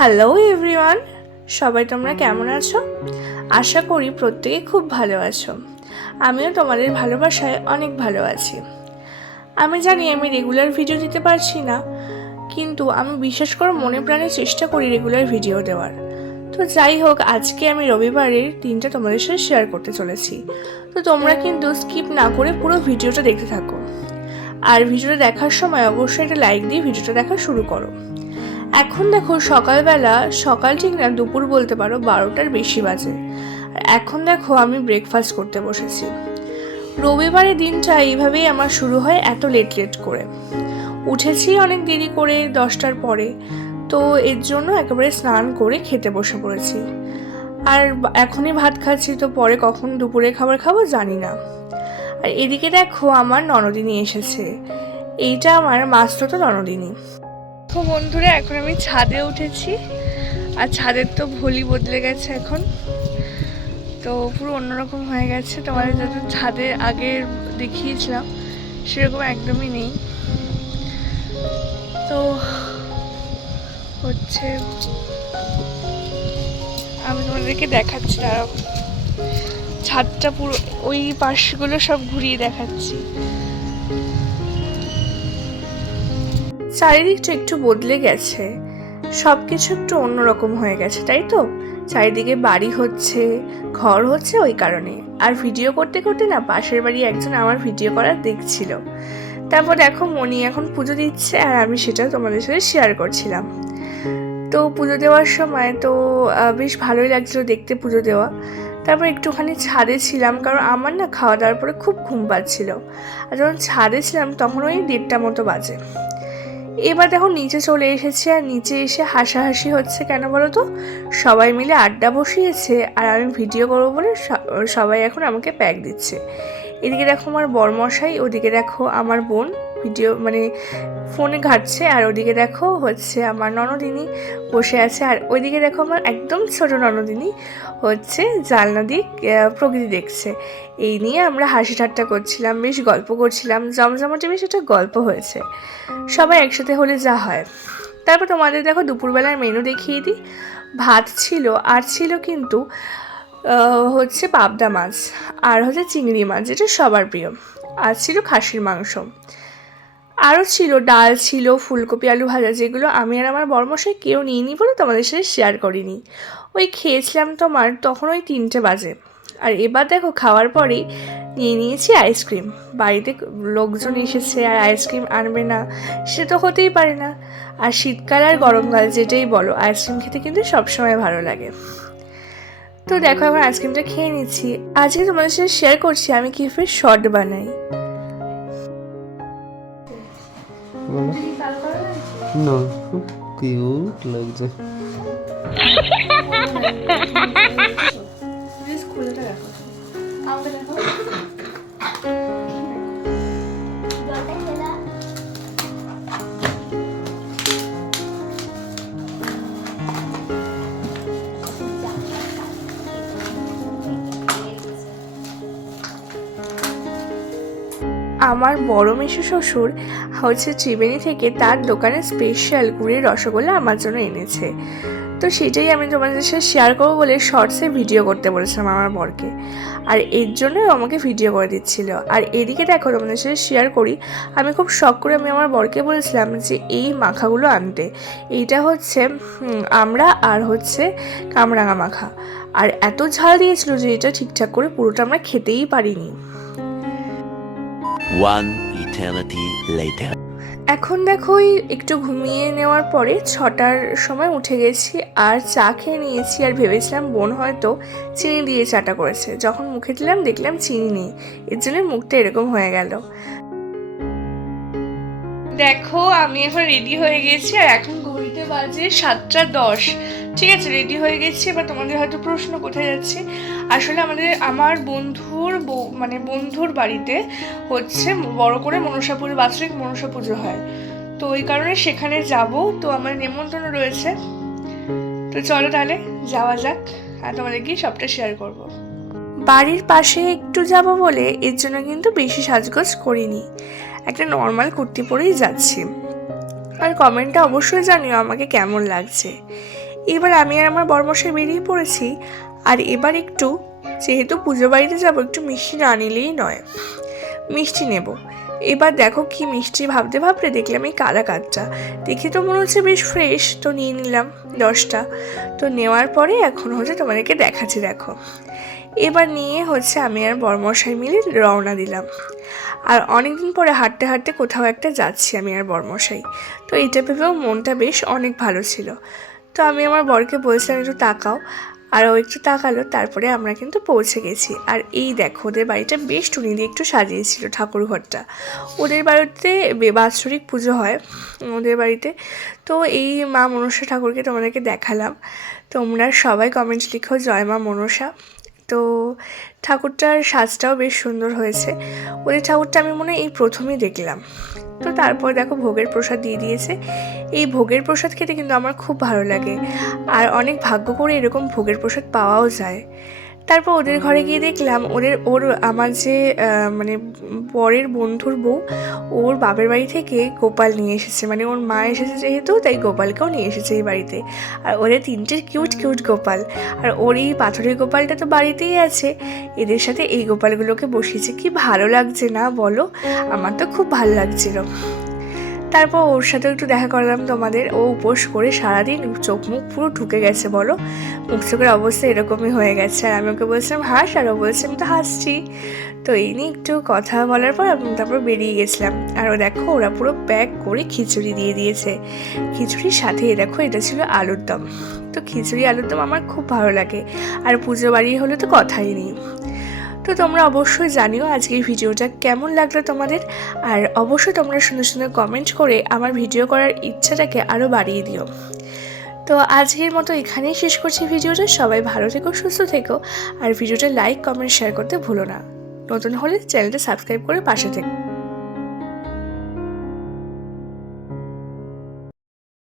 Hello everyone, সবাই তোমরা কেমন আছো? আশা করি প্রত্যেকে খুব ভালো আছো। আমিও তোমাদের ভালোবাসায় অনেক ভালো আছি। আমি জানি আমি রেগুলার ভিডিও দিতে পারছি না, কিন্তু আমি বিশেষ করে মনে প্রাণে চেষ্টা করি রেগুলার ভিডিও দেওয়ার। তো যাই হোক, আজকে আমি রবিবারের দিনটা তোমাদের সাথে শেয়ার করতে চলেছি। তো তোমরা কিন্তু স্কিপ না করে পুরো ভিডিওটা দেখতে থাকো, আর ভিডিওটা দেখার সময় অবশ্যই একটা লাইক দিয়ে ভিডিওটা দেখা শুরু করো। এখন দেখো সকালবেলা, সকাল ঠিক না, দুপুর বলতে পারো, 12টার বেশি বাজে। আর এখন দেখো আমি ব্রেকফাস্ট করতে বসেছি। রবিবারের দিনটা এইভাবেই আমার শুরু হয়, এত লেট করে। উঠেছি অনেক দেরি করে, 10টার পরে। তো এর জন্য একেবারে স্নান করে খেতে বসে পড়েছি। আর এখনই ভাত খাচ্ছি, তো পরে কখন দুপুরে খাবার খাবো জানি না। আর এদিকে দেখো আমার ননদিনী এসেছে। এইটা আমার মাস্তুতো ননদিনী। তো বন্ধুরা, এখন আমি ছাদে উঠেছি, আর ছাদের তো ভলি বদলে গেছে এখন, তো পুরো অন্যরকম হয়ে গেছে। তোমাদের যত ছাদে আগে দেখিয়েছিলাম সেরকম একদমই নেই। তো হচ্ছে আমি তোমাদেরকে দেখাচ্ছি, দাঁড়াও, ছাদটা পুরো ওই পাশগুলো সব ঘুরিয়ে দেখাচ্ছি। চারিদিকটা একটু বদলে গেছে, সব কিছু একটু অন্যরকম হয়ে গেছে, তাই তো? চারিদিকে বাড়ি হচ্ছে, ঘর হচ্ছে, ওই কারণে। আর ভিডিও করতে করতে না, পাশের বাড়ি একজন আমার ভিডিও করা দেখছিল। তারপর দেখো মনি এখন পুজো দিচ্ছে, আর আমি সেটা তোমাদের সাথে শেয়ার করছিলাম। তো পুজো দেওয়ার সময় তো বেশ ভালোই লাগছিল দেখতে পুজো দেওয়া। তারপর একটুখানি ছাদে ছিলাম, কারণ আমার না খাওয়া দাওয়ার পরে খুব ঘুম পাচ্ছিল। আর যখন ছাদে ছিলাম তখন ওই 1:30 মতো বাজে। এবার দেখো নিচে চলে এসেছে, আর নিচে এসে হাসাহাসি হচ্ছে। কেন বলো তো? সবাই মিলে আড্ডা বসিয়েছে, আর আমি ভিডিও করবো বলে সবাই এখন আমাকে প্যাক দিচ্ছে। এদিকে দেখো আমার বরমশাই, ওদিকে দেখো আমার বোন ভিডিও ফোনে ঘাঁটছে, আর ওদিকে দেখো হচ্ছে আমার ননদিনী বসে আছে, আর ওইদিকে দেখো আমার একদম ছোট ননদিনী হচ্ছে জানলা দিয়ে প্রকৃতি দেখছে। এই নিয়ে আমরা হাসি ঠাট্টা করছিলাম, বেশ গল্প করছিলাম, জমজমাটে বেশ একটা গল্প হয়েছে। সবাই একসাথে হলে যা হয়। তারপর তোমাদের দেখো দুপুরবেলার মেনু দেখিয়ে দিই। ভাত ছিল, আর ছিল কিন্তু হচ্ছে পাবদা মাছ, আর হচ্ছে চিংড়ি মাছ, যেটা সবার প্রিয়, আর ছিল খাসির মাংস, আরও ছিল ডাল, ছিল ফুলকপি আলু ভাজা, যেগুলো আমি আর আমার বরমশাই কেউ নিইনি বলে তোমাদের সাথে শেয়ার করিনি। ওই খেয়েছিলাম তোমার তখন ওই 3টে বাজে। আর এবার দেখো খাওয়ার পরেই নিয়ে নিয়েছি আইসক্রিম। বাড়িতে লোকজন এসেছে, আর আইসক্রিম আনবে না সে তো হতেই পারে না। আর শীতকাল আর গরমকাল যেটাই বলো, আইসক্রিম খেতে কিন্তু সবসময় ভালো লাগে। তো দেখো এখন আইসক্রিমটা খেয়ে নিচ্ছি। আজকে তোমাদের সাথে শেয়ার করছি আমি কীভাবে শর্ট বানাই। না, খুব কিউট লাগছে। আমার বড় মেসো শ্বশুর হচ্ছে ত্রিবেণী থেকে তার দোকানে স্পেশাল গুড়ের রসগোল্লা আমার জন্য এনেছে। তো সেটাই আমি তোমাদের সাথে শেয়ার করবো বলে শর্টসে ভিডিও করতে বলেছিলাম আমার বরকে, আর এর জন্যই আমাকে ভিডিও করে দিচ্ছিল। আর এদিকে দেখো তোমাদের সাথে শেয়ার করি, আমি খুব শখ করে আমি আমার বরকে বলেছিলাম যে এই মাখাগুলো আনতে। এইটা হচ্ছে আমরা, আর হচ্ছে কামরাঙা মাখা। আর এত ঝাল দিয়েছিল যে এটা ঠিকঠাক করে পুরোটা আমরা খেতেই পারিনি। One eternity later. এখন দেখো একটু ঘুমিয়ে নেওয়ার পরে 6টার সময় উঠে গেছি, আর চা খেয়ে নিয়েছি। আর ভেবেছিলাম বোন হয়তো চিনি দিয়ে চাটা করেছে, যখন মুখে দিলাম দেখলাম চিনি নেই, এর জন্য মুখটা এরকম হয়ে গেল। দেখো আমি এখন রেডি হয়ে গেছি, আর এখন ঘড়িতে বাজে 7:10। ঠিক আছে, রেডি হয়ে গেছি। এবার তোমাদের হয়তো প্রশ্ন কোথায় যাচ্ছে, আসলে আমার বন্ধুর বাড়িতে হচ্ছে বড় করে বাৎসরিক মনসা পুজো হয়, তো ওই কারণে সেখানে যাব। তো আমার নেমন্তন্ন রয়েছে, তো চলো তাহলে যাওয়া যাক, আর তোমাদের গিয়ে সবটা শেয়ার করব। বাড়ির পাশে একটু যাব বলে এর জন্য কিন্তু বেশি সাজগোজ করিনি, একটা নর্মাল কুর্তি পরেই যাচ্ছি। আর কমেন্টটা অবশ্যই জানিও আমাকে কেমন লাগছে। এবার আমি আর আমার বরমশাই বেরিয়ে পড়েছি। আর এবার একটু, যেহেতু পুজো বাড়িতে যাবো, একটু মিষ্টি না নিলেই নয়, মিষ্টি নেব। এবার দেখো কি মিষ্টি ভাবতে ভাবতে দেখলাম এই কালাকাঁদটা, দেখে তো মনে হচ্ছে বেশ ফ্রেশ, তো নিয়ে নিলাম 10টা। তো নেওয়ার পরে এখন হচ্ছে তোমাদেরকে দেখাচ্ছি, দেখো। এবার নিয়ে হচ্ছে আমি আর বরমশাই মিলে রওনা দিলাম। আর অনেকদিন পরে হাঁটতে হাঁটতে কোথাও একটা যাচ্ছি আমি আর বরমশাই, তো এটা ভেবেও মনটা বেশ অনেক ভালো ছিল। তো আমি আমার বরকে বলছিলাম একটু তাকাও, আর ও একটু তাকালো, তারপরে আমরা কিন্তু পৌঁছে গেছি। আর এই দেখো ওদের বাড়িটা বেশ টুনি দিয়ে একটু সাজিয়েছিল ঠাকুর ঘরটা। ওদের বাড়িতে বাৎসরিক পুজো হয় ওদের বাড়িতে। তো এই মা মনসা ঠাকুরকে তোমাদেরকে দেখালাম। তোমরা সবাই কমেন্ট লিখো জয় মা মনসা। তো ঠাকুরটার সাজটাও বেশ সুন্দর হয়েছে। ওদের ঠাকুরটা আমি মনে হয় এই প্রথমেই দেখলাম। তো তারপর দেখো ভোগের প্রসাদ দিয়ে দিয়েছে। এই ভোগের প্রসাদ খেতে কিন্তু আমার খুব ভালো লাগে, আর অনেক ভাগ্য করে এরকম ভোগের প্রসাদ পাওয়াও যায়। তারপর ওদের ঘরে গিয়ে দেখলাম আমার যে মানে বরের বন্ধুর বউ, ওর বাপের বাড়ি থেকে গোপাল নিয়ে এসেছে, মানে ওর মা এসেছে যেহেতু, তাই গোপালকেও নিয়ে এসেছে এই বাড়িতে। আর ওদের 3টে কিউট কিউট গোপাল, আর ওর এই পাথরের গোপালটা তো বাড়িতেই আছে, এদের সাথে এই গোপালগুলোকে বসিয়েছে। কি ভালো লাগছে না বলো, আমার তো খুব ভালো লাগছিল। তারপর ওর সাথেও একটু দেখা করলাম তোমাদের। ও উপোস করে সারাদিন চোখ মুখ পুরো ঢুকে গেছে, বলো, মুখ চোখের অবস্থা এরকমই হয়ে গেছে। আর আমি ওকে বলছিলাম হাস, আর ও বলছে আমি তো হাসছি। তো এই নিয়ে একটু কথা বলার পর আমি তারপর বেরিয়ে গেছিলাম। আর ও দেখো ওরা পুরো প্যাক করে খিচুড়ি দিয়ে দিয়েছে। খিচুড়ির সাথে দেখো এটা ছিল আলুর দম। তো খিচুড়ি আলুর দম আমার খুব ভালো লাগে, আর পুজো বাড়ি হলে তো কথাই নেই। তো তোমরা অবশ্যই জানিও আজকের ভিডিওটা কেমন লাগলো তোমাদের, আর অবশ্যই তোমরা সুন্দর সুন্দর কমেন্ট করে আমার ভিডিও করার ইচ্ছাটাকে আরও বাড়িয়ে দিও। তো আজকের মতো এখানেই শেষ করছি ভিডিওটা। সবাই ভালো থেকো, সুস্থ থেকো, আর ভিডিওটা লাইক কমেন্ট শেয়ার করতে ভুলো না। নতুন হলে চ্যানেলটা সাবস্ক্রাইব করে পাশে থেকো।